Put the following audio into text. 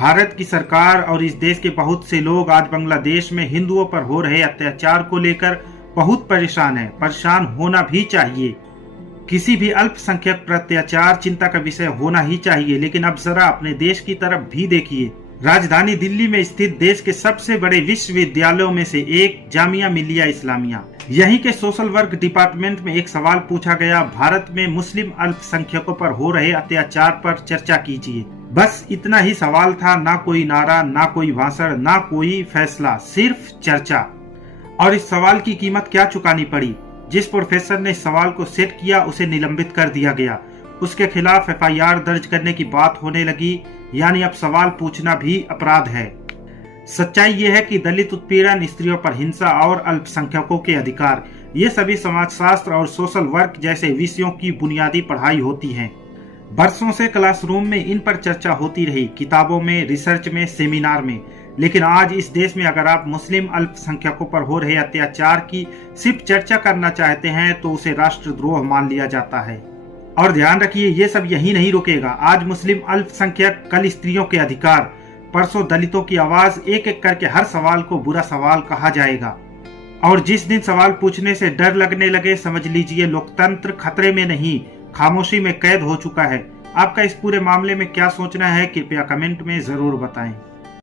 भारत की सरकार और इस देश के बहुत से लोग आज बांग्लादेश में हिंदुओं पर हो रहे अत्याचार को लेकर बहुत परेशान है। परेशान होना भी चाहिए। किसी भी अल्पसंख्यक पर अत्याचार चिंता का विषय होना ही चाहिए। लेकिन अब जरा अपने देश की तरफ भी देखिए। राजधानी दिल्ली में स्थित देश के सबसे बड़े विश्वविद्यालयों में से एक जामिया मिलिया इस्लामिया, यहीं के सोशल वर्क डिपार्टमेंट में एक सवाल पूछा गया, भारत में मुस्लिम अल्पसंख्यकों पर हो रहे अत्याचार पर चर्चा कीजिए। बस इतना ही सवाल था, ना कोई नारा, ना कोई भाषण, ना कोई फैसला, सिर्फ चर्चा। और इस सवाल की कीमत क्या चुकानी पड़ी? जिस प्रोफेसर ने इस सवाल को सेट किया उसे निलंबित कर दिया गया। उसके खिलाफ एफआईआर दर्ज करने की बात होने लगी। यानी अब सवाल पूछना भी अपराध है। सच्चाई यह है कि दलित उत्पीड़न, स्त्रियों पर हिंसा और अल्पसंख्यकों के अधिकार, ये सभी समाजशास्त्र और सोशल वर्क जैसे विषयों की बुनियादी पढ़ाई होती है। बरसों से क्लासरूम में इन पर चर्चा होती रही, किताबों में, रिसर्च में, सेमिनार में। लेकिन आज इस देश में अगर आप मुस्लिम अल्पसंख्यकों पर हो रहे अत्याचार की सिर्फ चर्चा करना चाहते हैं तो उसे राष्ट्रद्रोह मान लिया जाता है। और ध्यान रखिए, ये सब यही नहीं रुकेगा। आज मुस्लिम अल्पसंख्यक, कल स्त्रियों के अधिकार, परसों दलितों की आवाज, एक एक करके हर सवाल को बुरा सवाल कहा जाएगा। और जिस दिन सवाल पूछने से डर लगने लगे, समझ लीजिए लोकतंत्र खतरे में नहीं, खामोशी में कैद हो चुका है। आपका इस पूरे मामले में क्या सोचना है, कृपया कमेंट में जरूर बताएं।